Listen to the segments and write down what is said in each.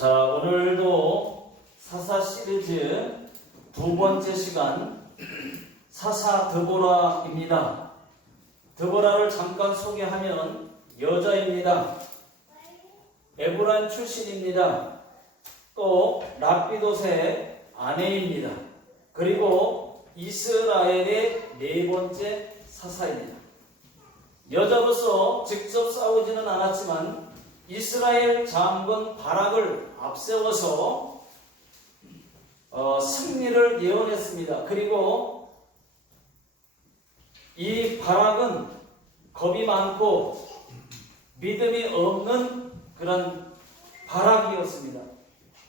자, 오늘도 사사 시리즈 두 번째 시간 사사 드보라입니다. 드보라를 잠깐 소개하면 여자입니다. 에브라임 출신입니다. 또 랍비돗의 아내입니다. 그리고 이스라엘의 네 번째 사사입니다. 여자로서 직접 싸우지는 않았지만 이스라엘 장군 바락을 앞세워서 승리를 예언했습니다. 그리고 이 바락은 겁이 많고 믿음이 없는 그런 바락이었습니다.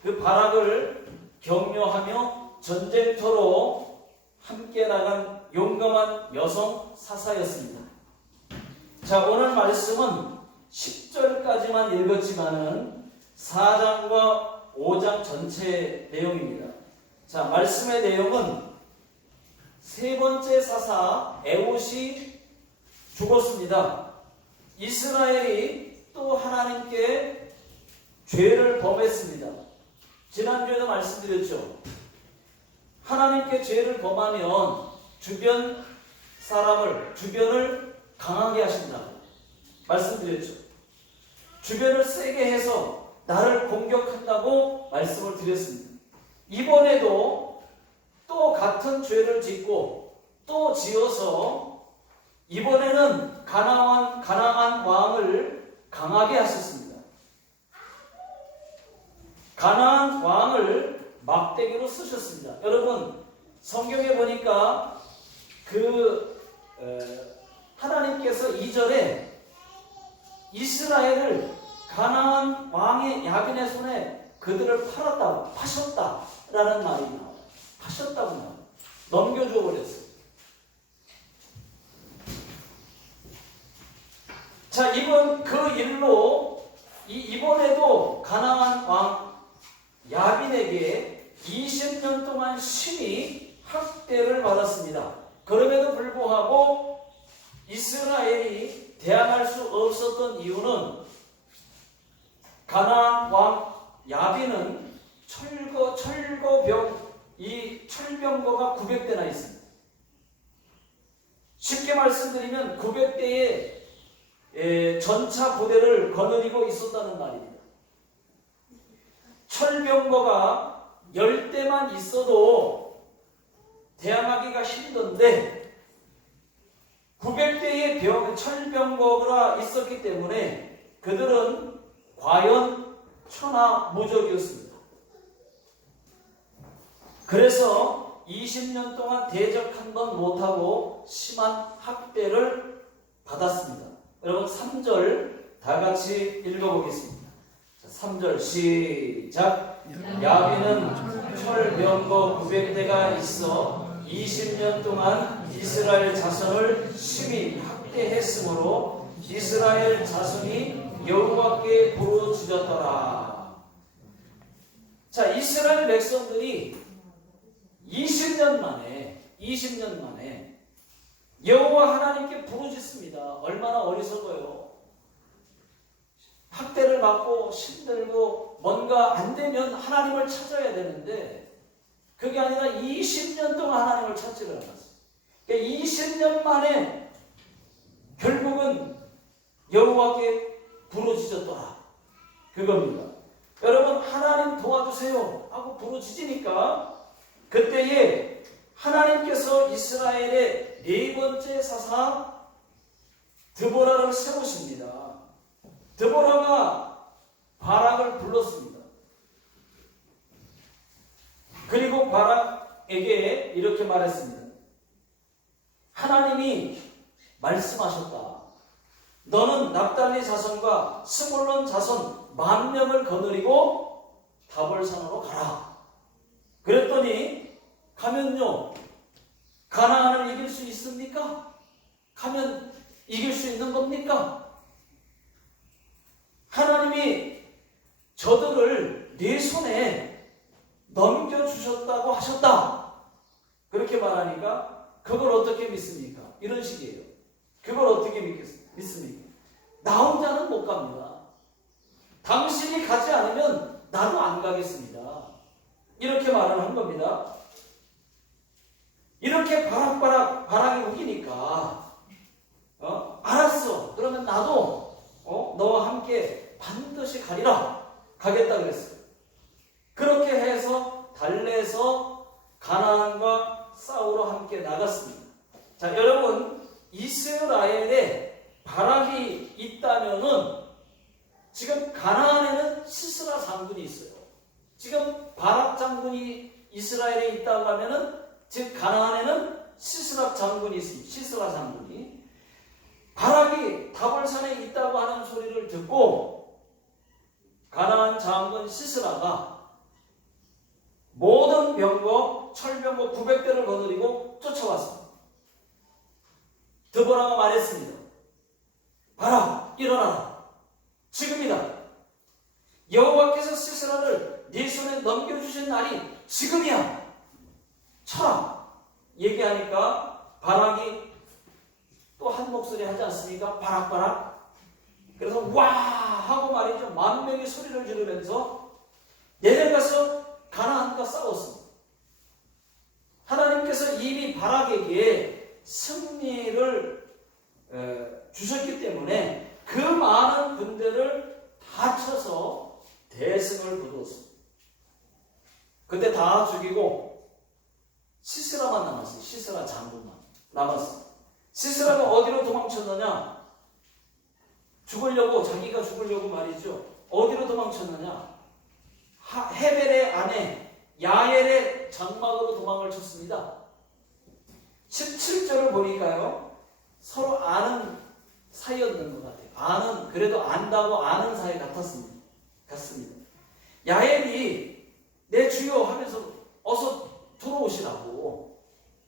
그 바락을 격려하며 전쟁터로 함께 나간 용감한 여성 사사였습니다. 자, 오늘 말씀은 10절까지만 읽었지만은 4장과 5장 전체 내용입니다. 자, 말씀의 내용은 세 번째 사사 에봇이 죽었습니다. 이스라엘이 또 하나님께 죄를 범했습니다. 지난주에도 말씀드렸죠. 하나님께 죄를 범하면 주변을 강하게 하신다고 말씀드렸죠. 주변을 세게 해서 나를 공격한다고 말씀을 드렸습니다. 이번에도 또 같은 죄를 짓고 또 지어서 이번에는 가나안 왕을 강하게 하셨습니다. 가나안 왕을 막대기로 쓰셨습니다. 여러분, 성경에 보니까 하나님께서 2절에 이스라엘을 가나안 왕의 야빈의 손에 그들을 파셨다라는 말이 나와요. 파셨다고 나와요. 넘겨줘 버렸어요. 자, 이번에도 가나안 왕 야빈에게 20년 동안 심히 학대를 받았습니다. 그럼에도 불구하고 이스라엘이 대항할 수 없었던 이유는 가나안 왕 야빈은 철병거가 900대나 있습니다. 쉽게 말씀드리면 900대의 전차 부대를 거느리고 있었다는 말입니다. 철병거가 10대만 있어도 대항하기가 힘든데 900대의 철병거가 있었기 때문에 그들은 과연 천하무적이었습니다. 그래서 20년 동안 대적 한 번 못하고 심한 학대를 받았습니다. 여러분 3절 다 같이 읽어보겠습니다. 3절 시작. 야빈은 철병거 900대가 있어 20년 동안 이스라엘 자손을 심히 학대했으므로 이스라엘 자손이 여호와께 부르짖었더라. 자, 이스라엘 백성들이 20년 만에 여호와 하나님께 부르짖습니다. 얼마나 어리석어요. 학대를 받고 힘들고 뭔가 안 되면 하나님을 찾아야 되는데 그게 아니라 20년 동안 하나님을 찾지를 않았어요. 그러니까 20년 만에 결국은 여호와께 부르짖었더라. 그겁니다. 여러분, 하나님 도와주세요 하고 부르짖으니까 그때에 하나님께서 이스라엘의 네 번째 사사 드보라를 세우십니다. 드보라가 바락을 불렀습니다. 그리고 바락에게 이렇게 말했습니다. 하나님이 말씀하셨다. 너는 납달리 자손과 스물론 자손 10,000명을 거느리고 다볼산으로 가라. 그랬더니 가면요, 가나안을 이길 수 있습니까? 가면 이길 수 있는 겁니까? 하나님이 저들을 네 손에 넘겨주셨다고 하셨다. 그렇게 말하니까 그걸 어떻게 믿습니까? 이런 식이에요. 그걸 어떻게 믿습니까? 나 혼자는 못 갑니다. 당신이 가지 않으면 나도 안 가겠습니다. 이렇게 말을 한 겁니다. 이렇게 바락이 우기니까 알았어. 그러면 나도 너와 함께 반드시 가겠다 그랬어요. 그렇게 해서 달래서 가나안과 싸우러 함께 나갔습니다. 자, 여러분, 이스라엘에 바락이 있다면은 지금 가나안에는 시스라 장군이 있어요. 지금 바락 장군이 이스라엘에 있다고 하면은 즉 가나안에는 시스라 장군이 있습니다. 시스라 장군이 바락이 다볼산에 있다고 하는 소리를 듣고 가나안 장군 시스라가 모든 병거, 철병거 900대를 거느리고 쫓아왔습니다. 드보라가 말했습니다. 바락, 일어나라. 지금이다. 여호와께서 시스라를 네 손에 넘겨주신 날이 지금이야. 쳐라. 얘기하니까 바락이 또 한 목소리 하지 않습니까? 바락. 그래서 와 하고 말이죠. 만 명의 소리를 지르면서 내려가서 가나안과 싸웠습니다. 하나님께서 이미 바락에게 승리를 주셨기 때문에 그 많은 군대를 다 쳐서 대승을 거두었습니다. 근데 다 죽이고 시스라만 남았어요. 시스라 장군만 남았어요. 시스라가 어디로 도망쳤느냐? 자기가 죽으려고 말이죠. 어디로 도망쳤느냐? 헤벨의 아내 야엘의 장막으로 도망을 쳤습니다. 17절을 보니까요. 서로 아는 사이였는 것 같아요. 그래도 안다고 아는 사이 같습니다. 야엘이 내 주여 하면서 어서 들어오시라고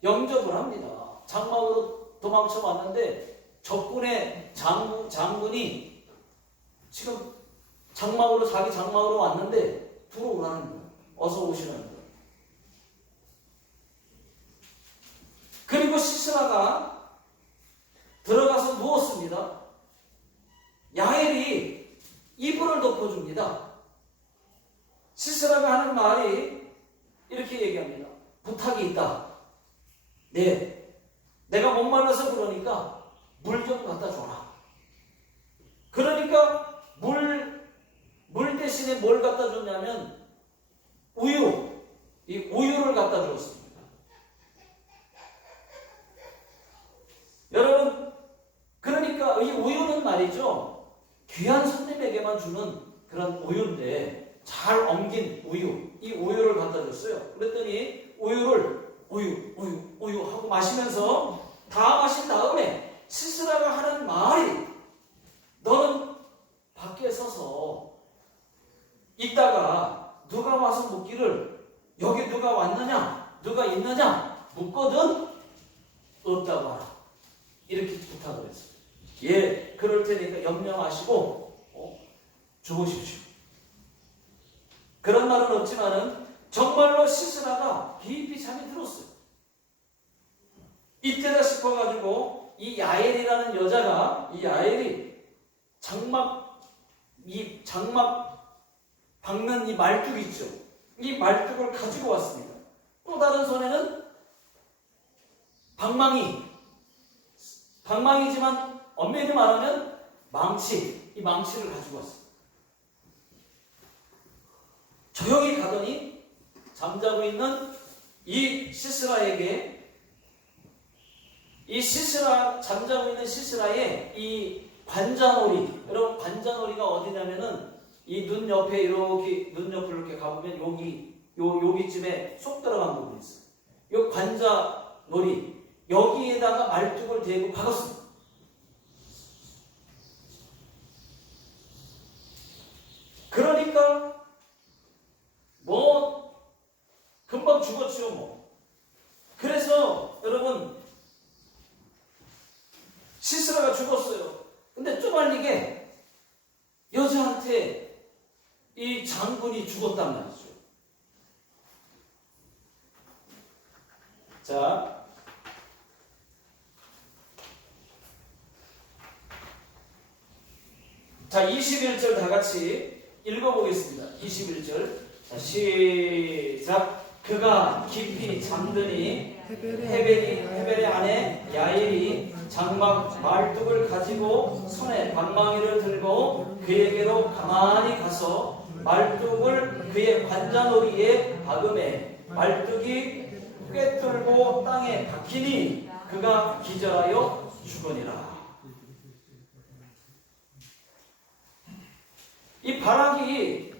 영접을 합니다. 장막으로 도망쳐 왔는데 적군의 장군이 지금 자기 장막으로 왔는데 들어오라는 거예요. 어서 오시라는 거예요. 그리고 시스라가 들어가서 누웠습니다. 야엘이 이불을 덮어줍니다. 시스라가 하는 말이 이렇게 얘기합니다. 부탁이 있다. 네. 내가 목말라서 그러니까 물 좀 갖다 줘라. 그러니까 물 대신에 뭘 갖다 줬냐면 이 우유를 갖다 줬습니다. 여러분, 그러니까 이 우유는 말이죠. 귀한 손님에게만 주는 그런 우유인데 잘 엉긴 우유. 이 우유를 갖다 줬어요. 그랬더니 우유 하고 마시면서 다 마신 다음에 시스라가 하는 말이 너는 밖에 서서 있다가 누가 와서 묻기를 여기 누가 왔느냐 누가 있느냐 묻거든 없다고 하라. 이렇게 부탁을 했어요. 예, 그럴 테니까 염려 마시고 주무십시오. 그런 말은 없지만은 정말로 시스라가 깊이 잠이 들었어요. 이때다 싶어가지고 이 야엘이라는 여자가 이 야엘이 장막 박는 이 말뚝 있죠. 이 말뚝을 가지고 왔습니다. 또 다른 손에는 방망이지만 엄밀히 말하면 이 망치를 가지고 왔습니다. 조용히 가더니 잠자고 있는 이 시스라에게 잠자고 있는 시스라의 이 관자놀이, 여러분 관자놀이가 어디냐면은 이 눈 옆에 이렇게 눈 옆을 이렇게 가보면 여기쯤에 쏙 들어간 부분이 있어요. 이 관자놀이 여기에다가 말뚝을 대고 박았습니다. 그러니까 금방 죽었죠. 그래서 여러분 시스라가 죽었어요. 근데 쪼말리게 여자한테 이 장군이 죽었단 말이죠. 자, 21절 다 같이 읽어보겠습니다. 21절. 자, 시작. 그가 깊이 잠드니 헤벨의 아내 야엘이 장막 말뚝을 가지고 손에 방망이를 들고 그에게로 가만히 가서 말뚝을 그의 관자놀이에 박음해 말뚝이 꿰뚫고 땅에 박히니 그가 기절하여 죽으니라. 이 바락이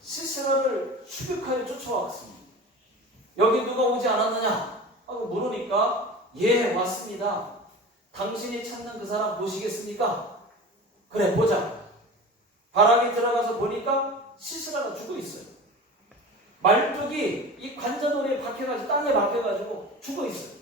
시스라를 추격하여 쫓아왔습니다. 여기 누가 오지 않았느냐 하고 물으니까 예 왔습니다. 당신이 찾는 그 사람 보시겠습니까? 그래 보자. 바락이 들어가서 보니까 시스라가 죽어 있어요. 말뚝이 이 관자놀이에 박혀가지고 땅에 박혀가지고 죽어 있어요.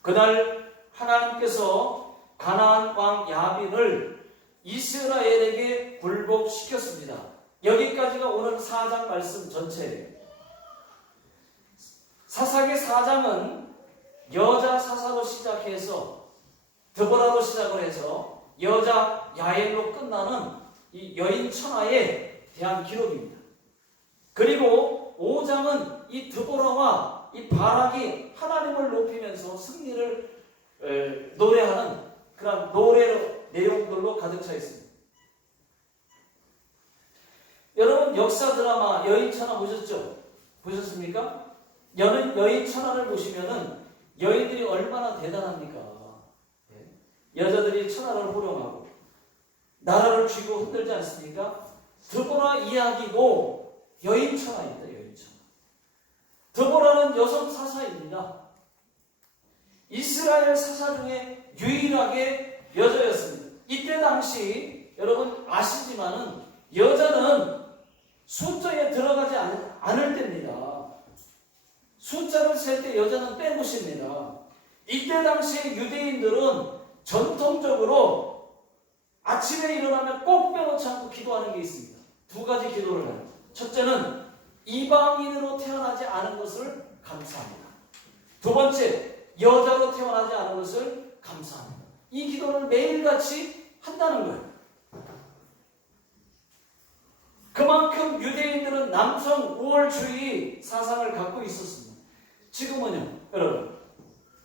그날 하나님께서 가나안 왕 야빈을 이스라엘에게 굴복시켰습니다. 여기까지가 오늘 4장 말씀 전체예요. 사사기 4장은 여자 사사로 시작해서 드보라로 시작을 해서 여자 야엘로 끝나는 이 여인 천하에 대한 기록입니다. 그리고 5장은 이 드보라와 이 바락이 하나님을 높이면서 승리를 노래하는 그런 노래 내용들로 가득 차 있습니다. 여러분 역사 드라마 여인천하 보셨죠? 보셨습니까? 여인천하를 보시면은 여인들이 얼마나 대단합니까? 여자들이 천하를 호령하고 나라를 쥐고 흔들지 않습니까? 드보라 이야기고 여인천하입니다. 여인천하. 드보라는 여성 사사입니다. 이스라엘 사사 중에 유일하게 여자였습니다. 이때 당시 여러분 아시지만은 여자는 숫자에 들어가지 않을 때입니다. 숫자를 셀 때 여자는 빼놓습니다. 이때 당시에 유대인들은 전통적으로 아침에 일어나면 꼭 빼놓지 않고 기도하는 게 있습니다. 두 가지 기도를 해요. 첫째는 이방인으로 태어나지 않은 것을 감사합니다. 두 번째, 여자로 태어나지 않은 것을 감사합니다. 이 기도를 매일같이 한다는 거예요. 그만큼 유대인들은 남성 우월주의 사상을 갖고 있었습니다. 지금은요, 여러분,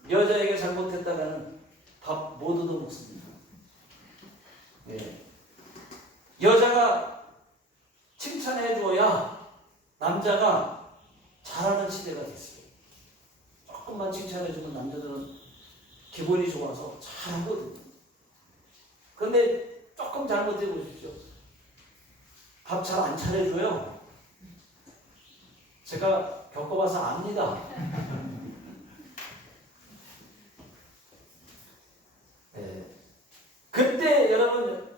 여자에게 잘못했다가는 밥 못 얻어먹습니다. 예. 여자가 칭찬해 줘야 남자가 잘하는 시대가 됐어요. 조금만 칭찬해 주면 남자들은 기분이 좋아서 잘하거든요. 그런데 조금 잘못해 보십시오. 밥 잘 안 차려줘요. 제가 겪어봐서 압니다. 네. 그때 여러분,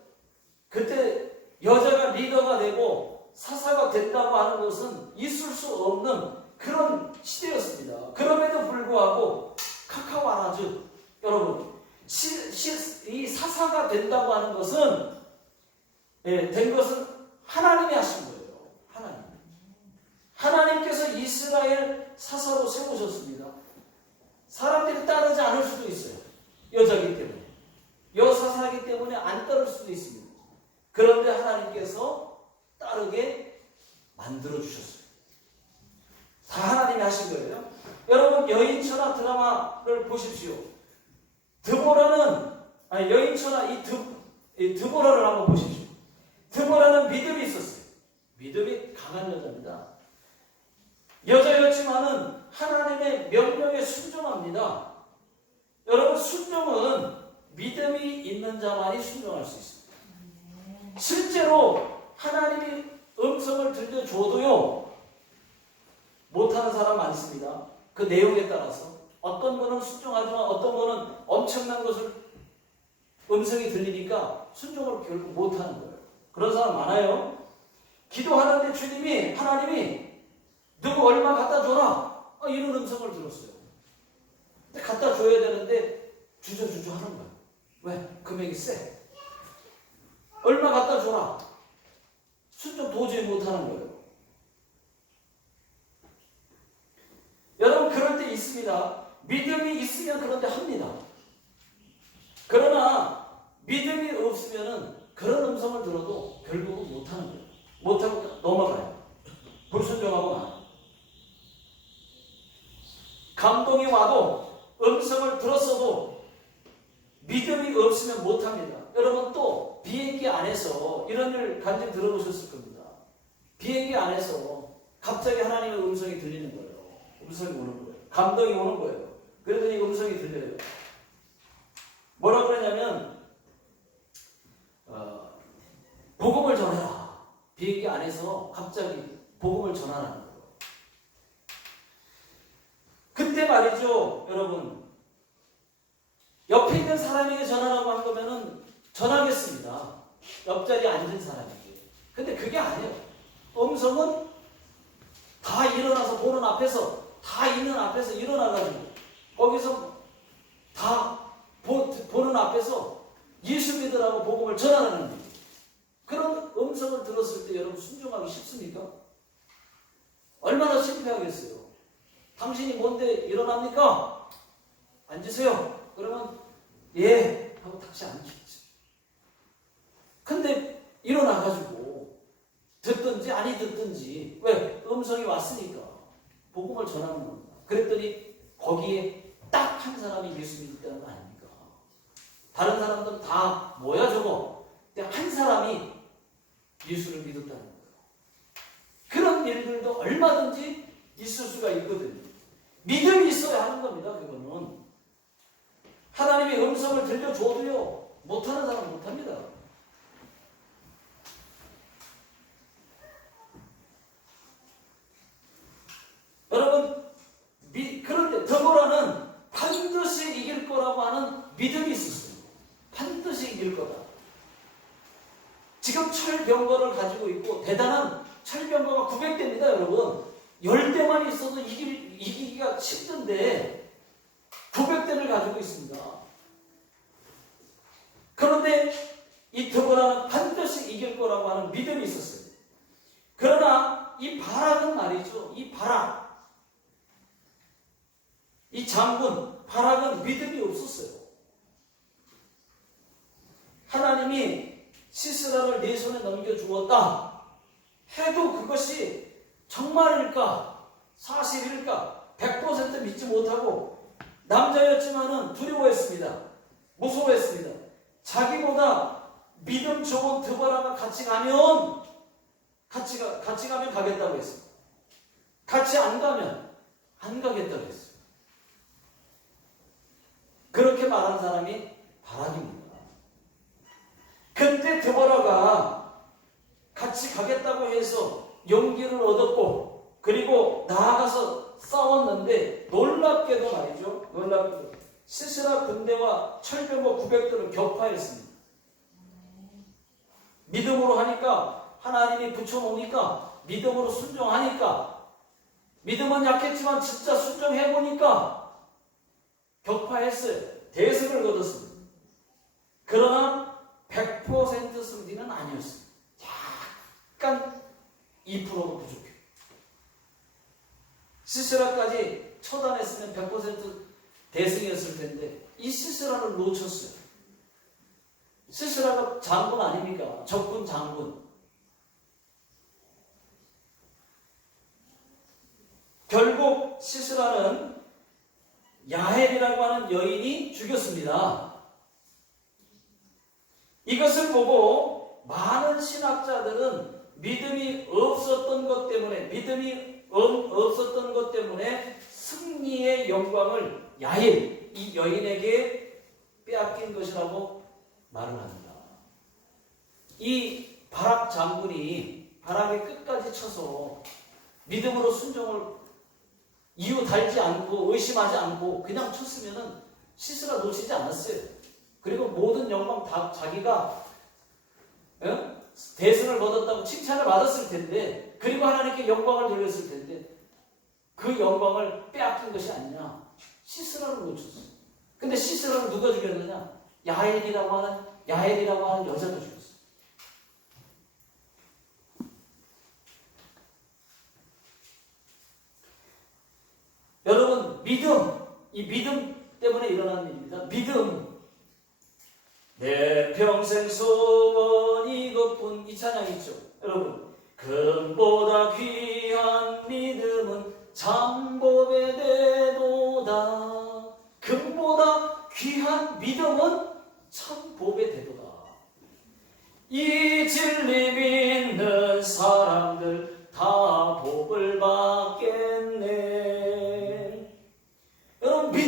그때 여자가 리더가 되고 사사가 된다고 하는 것은 있을 수 없는 그런 시대였습니다. 그럼에도 불구하고 카카오 아나즈 여러분, 이 사사가 된다고 하는 것은 된 것은 하나님이 하신 거예요. 하나님께서 이스라엘 사사로 세우셨습니다. 사람들이 따르지 않을 수도 있어요. 여자이기 때문에. 여사사이기 때문에 안 따를 수도 있습니다. 그런데 하나님께서 따르게 만들어주셨어요. 다 하나님이 하신 거예요. 여러분 여인천하 드라마를 보십시오. 여인천하 이 드보라를 한번 보십시오. 드보라는 믿음이 있었어요. 믿음이 강한 여자입니다. 여자였지만은 하나님의 명령에 순종합니다. 여러분 순종은 믿음이 있는 자만이 순종할 수 있습니다. 실제로 하나님이 음성을 들려줘도요 못하는 사람 많습니다. 그 내용에 따라서 어떤 분은 순종하지만 어떤 분은 엄청난 것을 음성이 들리니까 순종을 결국 못하는 거예요. 그런 사람 많아요. 기도하는데 하나님이 누구 얼마 갖다 줘라 이런 음성을 들었어요. 근데 갖다 줘야 되는데 주저주저 하는 거예요. 왜? 금액이 세. 얼마 갖다 줘라. 순종 도저히 못하는 거예요. 여러분 그럴 때 있습니다. 믿음이 있으면 그런데 합니다. 그러나 믿음이 없으면은 그런 음성을 들어도 결국은 못하는 거예요. 못하고 넘어가요. 불순종하고 나요. 감동이 와도 음성을 들었어도 믿음이 없으면 못합니다. 여러분 또 비행기 안에서 이런 일 간증 들어보셨을 겁니다. 비행기 안에서 갑자기 하나님의 음성이 들리는 거예요. 음성이 오는 거예요. 감동이 오는 거예요. 그러더니 음성이 들려요. 뭐라 그러냐면 복음을 전해라. 비행기 안에서 갑자기 복음을 전하라는 거예요. 그때 말이죠, 여러분. 옆에 있는 사람에게 전하라고 한 거면은 전하겠습니다. 옆자리에 앉은 사람에게. 근데 그게 아니에요. 음성은 다 일어나서 보는 앞에서, 다 있는 앞에서 일어나가지고 거기서 다 보는 앞에서 예수 믿으라고 복음을 전하라는 거예요. 그런 음성을 들었을 때 여러분 순종하기 쉽습니까? 얼마나 실패하겠어요. 당신이 뭔데 일어납니까? 앉으세요. 그러면 예 하고 다시 앉겠지. 근데 일어나가지고 듣든지 아니 듣든지 왜? 음성이 왔으니까 복음을 전하는 겁니다. 그랬더니 거기에 딱 한 사람이 예수 믿었다는 거 아닙니까? 다른 사람들은 다 뭐야 저거? 근데 한 사람이 예수를 믿었다는 거예요. 그런 일들도 얼마든지 있을 수가 있거든요. 믿음이 있어야 하는 겁니다. 그거는 하나님의 음성을 들려줘도요 못하는 사람은 못합니다. 여러분 그런데 더불어는 반드시 이길 거라고 하는 믿음이 있었어요. 반드시 이길 거다. 지금 철병거를 가지고 있고 대단한 철병거가 900대입니다. 여러분 10대만 있어도 이기기가 쉽던데 900대를 가지고 있습니다. 그런데 이 드보라는 반드시 이길 거라고 하는 믿음이 있었어요. 그러나 이 바락은 말이죠. 이 바락 이 장군 바락은 믿음이 없었어요. 하나님이 시스라를 내 손에 넘겨주었다 해도 그것이 정말일까 사실일까 100% 믿지 못하고 남자였지만은 두려워했습니다. 무서워했습니다. 자기보다 믿음 좋은 드보라가 같이 가면 가겠다고 했습니다. 같이 안 가면 안 가겠다고 했어요. 그렇게 말한 사람이 바락입니다. 그때 드보라가 같이 가겠다고 해서 용기를 얻었고 그리고 나아가서 싸웠는데 놀랍게도 말이죠. 놀랍게도 시스라 군대와 철병거 900대를 격파했습니다. 믿음으로 하니까 하나님이 붙여놓으니까 믿음으로 순종하니까 믿음은 약했지만 진짜 순종해보니까 격파했어요. 대승을 거뒀습니다. 그러나 100% 승리는 아니었습니다. 약간 2%가 부족해요. 시스라까지 처단했으면 100% 대승이었을 텐데 이 시스라를 놓쳤어요. 시스라가 장군 아닙니까? 적군 장군. 결국 시스라는 야헬이라고 하는 여인이 죽였습니다. 이것을 보고 많은 신학자들은 믿음이 없었던 것 때문에 승리의 영광을 야헬, 이 여인에게 빼앗긴 것이라고 말을 합니다. 이 바락 장군이 바락의 끝까지 쳐서 믿음으로 순종을 이유 달지 않고 의심하지 않고 그냥 쳤으면은 시스라 놓치지 않았어요. 그리고 모든 영광 다 자기가 대승을 거뒀다고 칭찬을 받았을 텐데 그리고 하나님께 영광을 돌렸을 텐데 그 영광을 빼앗긴 것이 아니냐. 시스라를 놓쳤어요. 근데 시스라를 누가 죽였느냐? 야헬이라고 하는 여자가 죽였어요. 여러분 이 믿음 때문에 일어나는 일입니다. 믿음. 내 평생 소원이 그뿐 이 찬양 있죠, 여러분. 금보다 귀한 믿음은 잠복에 되도다. 금보다 귀한 믿음은 참 복에 되도다. 이 진리 믿는 사람들 다 복을 받겠네. 여러분,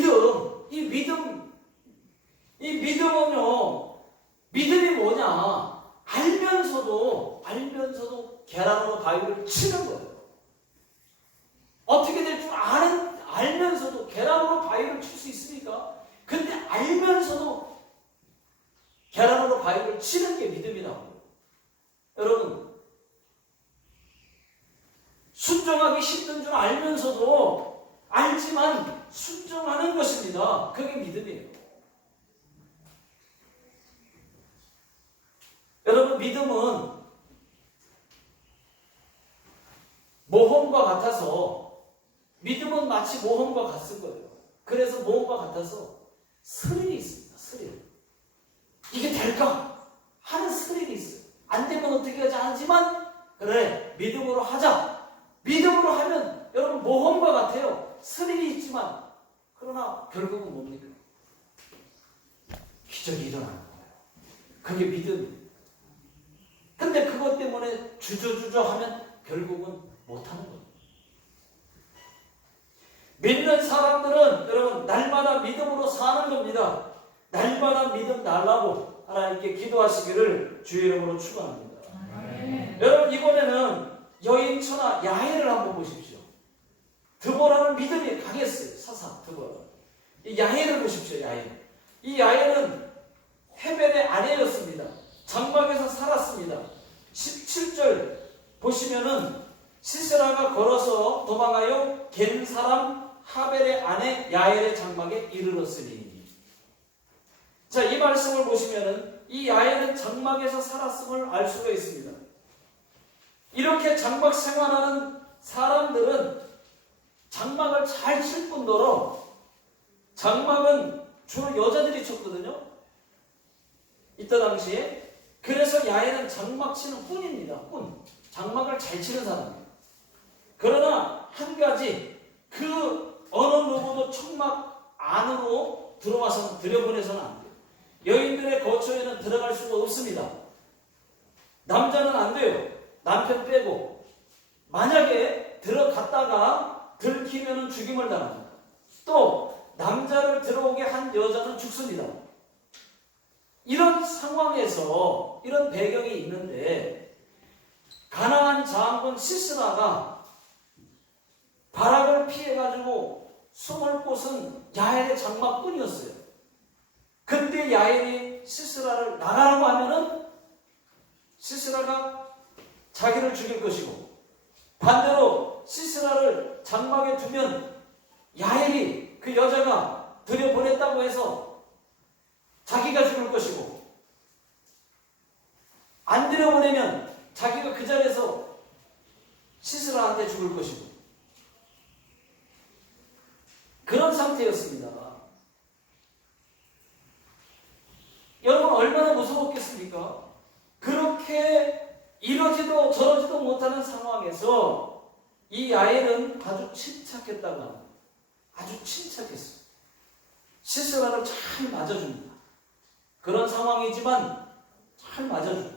이 믿음은요, 믿음이 뭐냐? 알면서도 계란으로 바위를 치는 거예요. 어떻게 될 줄 알면서도 계란으로 바위를 칠 수 있습니까? 근데 알면서도 계란으로 바위를 치는 게 믿음이라고. 여러분, 순종하기 힘든 줄 알지만 순종하는 것입니다. 그게 믿음이에요. 여러분, 믿음은 모험과 같아서, 믿음은 마치 모험과 같은 거예요. 그래서 모험과 같아서 스릴이 있습니다. 스릴. 이게 될까? 하는 스릴이 있어요. 안 되면 어떻게 하지 않지만, 그래, 믿음으로 하자. 믿음으로 하면 여러분 모험과 같아요. 스릴이 있지만, 그러나 결국은 뭡니까? 기적이 일어나는 거예요. 그게 믿음이에요. 근데 그것 때문에 주저주저 하면 결국은 못하는 거예요. 믿는 사람들은 여러분 날마다 믿음으로 사는 겁니다. 날마다 믿음 달라고 하나님께 기도하시기를 주의 이름으로 축원합니다. 여러분, 이번에는 여인 처나 야엘을 한번 보십시오. 드보라는 믿음이 강했어요. 사사 드보라. 이 야엘을 보십시오. 야엘. 이 야엘은 헤벨의 아내였습니다. 장막에서 살았습니다. 17절 보시면은 시스라가 걸어서 도망하여 겐 사람 하벨의 아내 야엘의 장막에 이르렀으니. 자, 이 말씀을 보시면은 이 야엘은 장막에서 살았음을 알 수가 있습니다. 이렇게 장막 생활하는 사람들은 장막을 잘 칠 뿐더러, 장막은 주로 여자들이 쳤거든요. 이때 당시에. 그래서 야엘은 장막 치는 꾼입니다. 꾼. 장막을 잘 치는 사람이에요. 그러나 한 가지, 그 어느 누구도 청막 안으로 들어와서 들여보내서는 안 돼요. 여인들의 거처에는 들어갈 수가 없습니다. 남자는 안 돼요. 남편 빼고. 만약에 들어갔다가 들키면 죽임을 당합니다. 또 남자를 들어오게 한 여자는 죽습니다. 이런 상황에서 이런 배경이 있는데, 가나안 장군 시스라가 바락을 피해가지고 숨을 곳은 야엘의 장막뿐이었어요. 근데 야엘이 시스라를 나가라고 하면은 시스라가 자기를 죽일 것이고, 반대로 시스라를 장막에 두면 야엘이 그 여자가 들여보냈다고 해서 자기가 죽을 것이고, 안 들여보내면 자기가 그 자리에서 시스라한테 죽을 것이고, 그런 상태였습니다. 여러분, 얼마나 무서웠겠습니까? 그렇게 이러지도 저러지도 못하는 상황에서 이 야엘은 아주 침착했다고 합니다. 아주 침착했어요. 시스라를 잘 맞아줍니다. 그런 상황이지만 잘 맞아줍니다.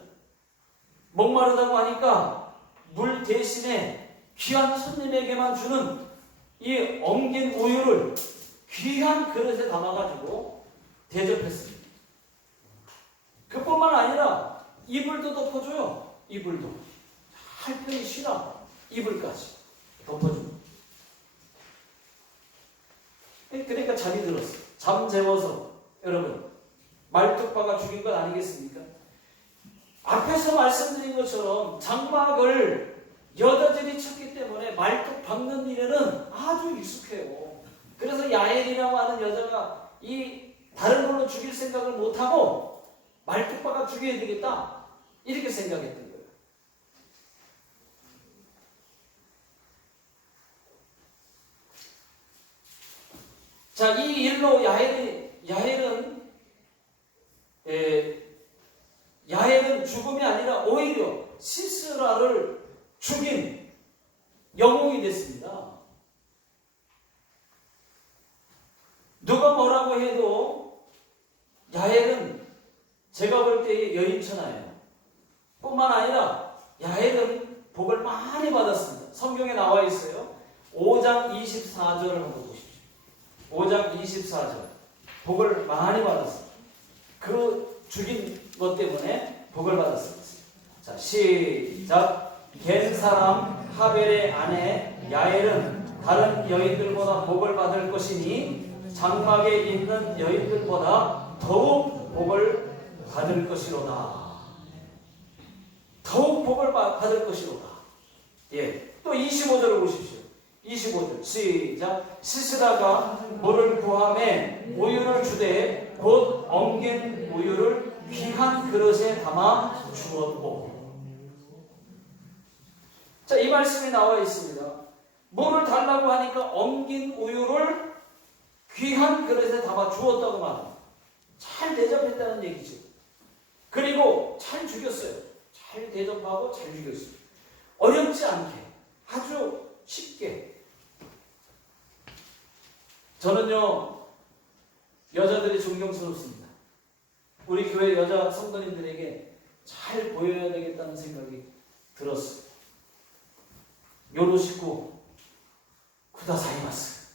목마르다고 하니까 물 대신에 귀한 손님에게만 주는 이 엉긴 우유를 귀한 그릇에 담아가지고 대접했습니다. 그뿐만 아니라 이불도 덮어줘요. 이불도. 할 편히 쉬라. 이불까지 덮어줍니다. 그러니까 잠이 들었어요. 잠 재워서 여러분 말뚝박아 죽인 건 아니겠습니까? 앞에서 말씀드린 것처럼 장막을 여자들이 쳤기 때문에 말뚝 박는 일에는 아주 익숙해요. 그래서 야엘이라고 하는 여자가 이 다른 걸로 죽일 생각을 못하고 말뚝박아 죽여야 되겠다, 이렇게 생각했던 거예요. 자, 이 일로 야엘은 죽음이 아니라 오히려 영웅이 됐습니다. 누가 뭐라고 해도 야엘은 제가 볼 때 여인천하예요. 뿐만 아니라 야엘은 복을 많이 받았습니다. 성경에 나와 있어요. 5장 24절을 한번 보십시오. 5장 24절. 복을 많이 받았습니다. 그 죽인 것 때문에 복을 받았습니다. 자, 시작. 겐 사람 하벨의 아내 야엘은 다른 여인들보다 복을 받을 것이니 장막에 있는 여인들보다 더욱 복을 받을 것이로다. 더욱 복을 받을 것이로다. 예. 또 25절을 보십시오. 25절 시작. 시스라가 물을 구함에 우유를 주되 곧 엉긴 우유를 귀한 그릇에 담아 주었고. 자, 이 말씀이 나와 있습니다. 물을 달라고 하니까 엉긴 우유를 귀한 그릇에 담아 주었다고 말합니다. 잘 대접했다는 얘기죠. 그리고 잘 죽였어요. 잘 대접하고 잘 죽였어요. 어렵지 않게 아주 쉽게. 저는요, 여자들이 존경스럽습니다. 우리 교회 여자 성도님들에게 잘 보여야 되겠다는 생각이 들었어요. 요로시코 쿠다사이마스.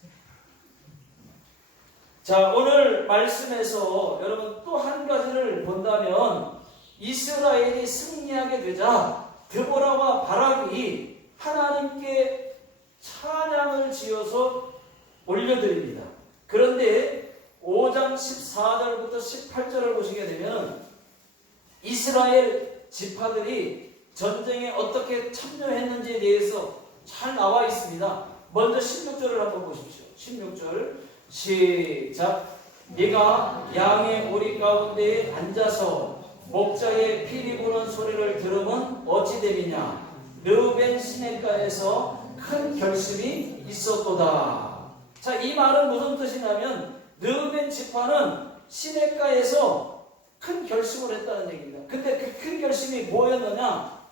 자, 오늘 말씀에서 여러분 또 한 가지를 본다면 이스라엘이 승리하게 되자 드보라와 바락이 하나님께 찬양을 지어서 올려드립니다. 그런데 5장 14절부터 18절을 보시게 되면 이스라엘 지파들이 전쟁에 어떻게 참여했는지에 대해서 잘 나와 있습니다. 먼저 16절을 한번 보십시오. 16절 시작. 네가 양의 오리 가운데에 앉아서 목자의 피리 부는 소리를 들으면 어찌 됨이냐. 르벤 시냇가에서 큰 결심이 있었도다. 자, 이 말은 무슨 뜻이냐면 르벤 지파는 시냇가에서 큰 결심을 했다는 얘기입니다. 근데 그 큰 결심이 뭐였느냐?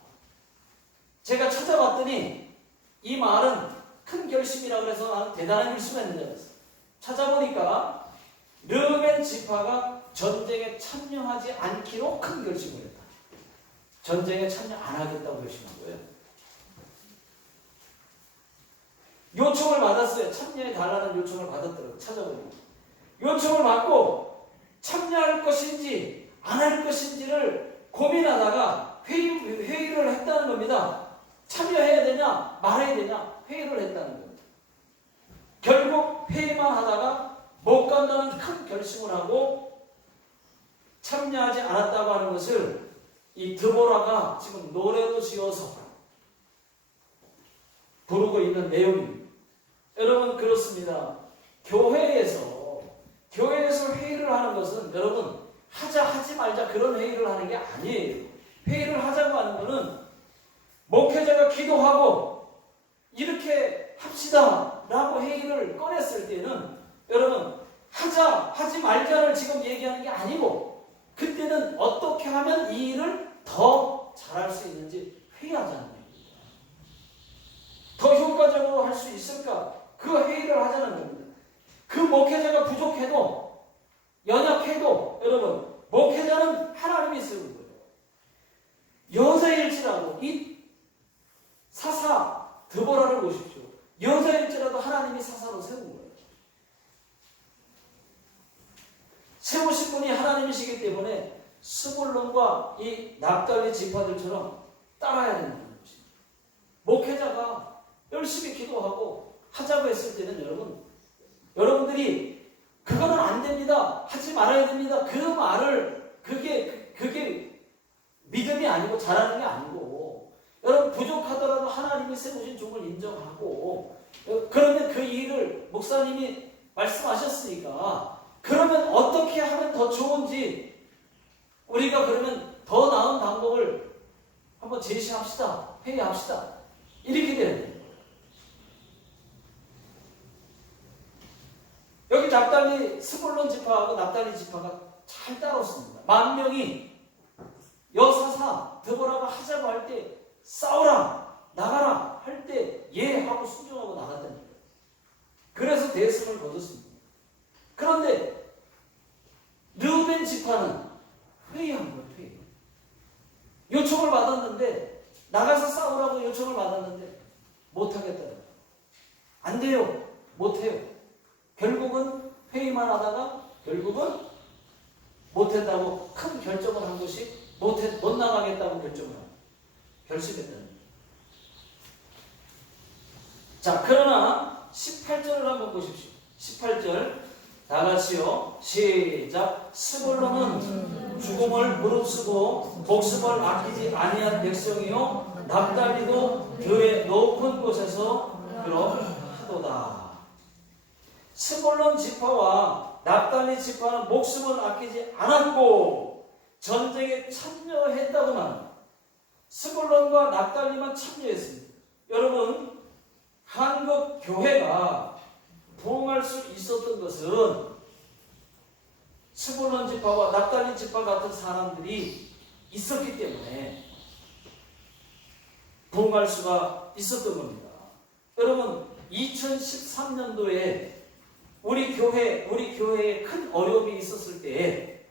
제가 찾아봤더니 이 말은 큰 결심이라고 해서 나는 대단한 결심을 했는지 알았어요. 찾아보니까 르벤 지파가 전쟁에 참여하지 않기로 큰 결심을 했다. 전쟁에 참여 안 하겠다고 결심한 거예요. 요청을 받았어요. 참여해 달라는 요청을 받았더라고요. 찾아보니까 요청을 받고 참여할 것인지 안 할 것인지를 고민하다가 회의를 했다는 겁니다. 참여해야 되냐 말아야 되냐 회의를 했다는 겁니다. 결국 회의만 하다가 못 간다는 큰 결심을 하고 참여하지 않았다고 하는 것을 이 드보라가 지금 노래로 지어서 부르고 있는 내용입니다. 여러분, 그렇습니다. 교회에서 회의를 하는 것은 여러분 하지 말자 그런 회의를 하는 게 아니에요. 회의를 하자고 하는 것은 목회자가 기도하고 이렇게 합시다 라고 회의를 꺼냈을 때는 여러분 하지 말자를 지금 얘기하는 게 아니고 그때는 어떻게 하면 이 일을 더 잘할 수 있는지 회의하자는 거예요. 더 효과적으로 할 수 있을까? 그 회의를 하자는 겁니다. 그 목회자가 부족해도 연약해도 여러분 목회자는 하나님이 세운 거예요. 여자일지라도 이 사사 드보라를 보십시오. 여자일지라도 하나님이 사사로 세운 거예요. 세우신 분이 하나님이시기 때문에 스불론과 이 납달리 지파들처럼 따라야 된다는 것입니다. 목회자가 열심히 기도하고 하자고 했을 때는 여러분들이 그거는 안 됩니다. 하지 말아야 됩니다. 그 말을 그게 믿음이 아니고 잘하는 게 아니고 여러분 부족하더라도 하나님이 세우신 종을 인정하고 그러면 그 일을 목사님이 말씀하셨으니까 그러면 어떻게 하면 더 좋은지 우리가 그러면 더 나은 방법을 한번 제시합시다. 회의합시다. 이렇게 되는 거예요. 여기 납달리 스불론 지파하고 납달리 지파가 잘 따랐습니다. 10,000명이 여사사 드보라가 하자고 할 때 싸우라 나가라 할 때 예 하고 순종하고 나갔다니까요. 그래서 대승을 거뒀습니다. 그런데 르우벤 지파는 회의한 거예요. 회의. 요청을 받았는데, 나가서 싸우라고 요청을 받았는데 못하겠다고요. 안 돼요. 못해요. 결국은 회의만 하다가 결국은 못했다고 큰 결정을 한 것이 못 나가겠다고 결정을 합니다. 결심했다는 거예요. 자, 그러나 18절을 한번 보십시오. 18절 다 같이요. 시작. 스불론은 죽음을 무릅쓰고 목숨을 아끼지 아니한 백성이요 납달리도 들의 높은 곳에서 그러하도다. 스불론 지파와 납달리 지파는 목숨을 아끼지 않았고 전쟁에 참여했다고만. 스불론과 납달리만 참여했습니다. 여러분, 한국 교회가 부흥할 수 있었던 것은 스불론 지파와 납달리 지파 같은 사람들이 있었기 때문에 부흥할 수가 있었던 겁니다. 여러분, 2013년도에 우리 교회에 큰 어려움이 있었을 때에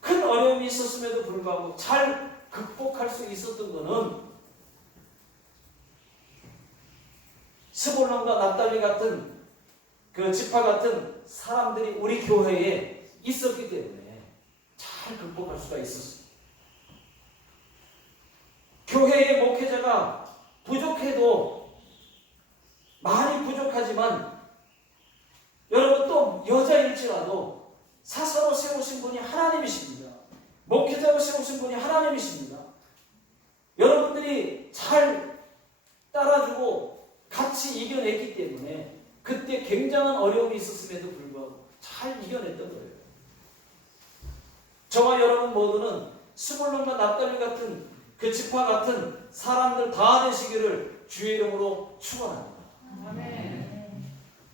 큰 어려움이 있었음에도 불구하고 잘 극복할 수 있었던 것은 스불론과 납달리 같은 그 지파 같은 사람들이 우리 교회에 있었기 때문에 잘 극복할 수가 있었습니다. 교회의 목회자가 부족해도 많이 부족하지만 여러분 또 여자일지라도 사사로 세우신 분이 하나님이십니다. 목회자로 세우신 분이 하나님이십니다. 여러분들이 잘 따라주고 같이 이겨냈기 때문에 그때 굉장한 어려움이 있었음에도 불구하고 잘 이겨냈던 거예요. 저와 여러분 모두는 스불론과 납달리 같은 그 지파 같은 사람들 다 되시기를 주의 이름으로 축원합니다. 아멘.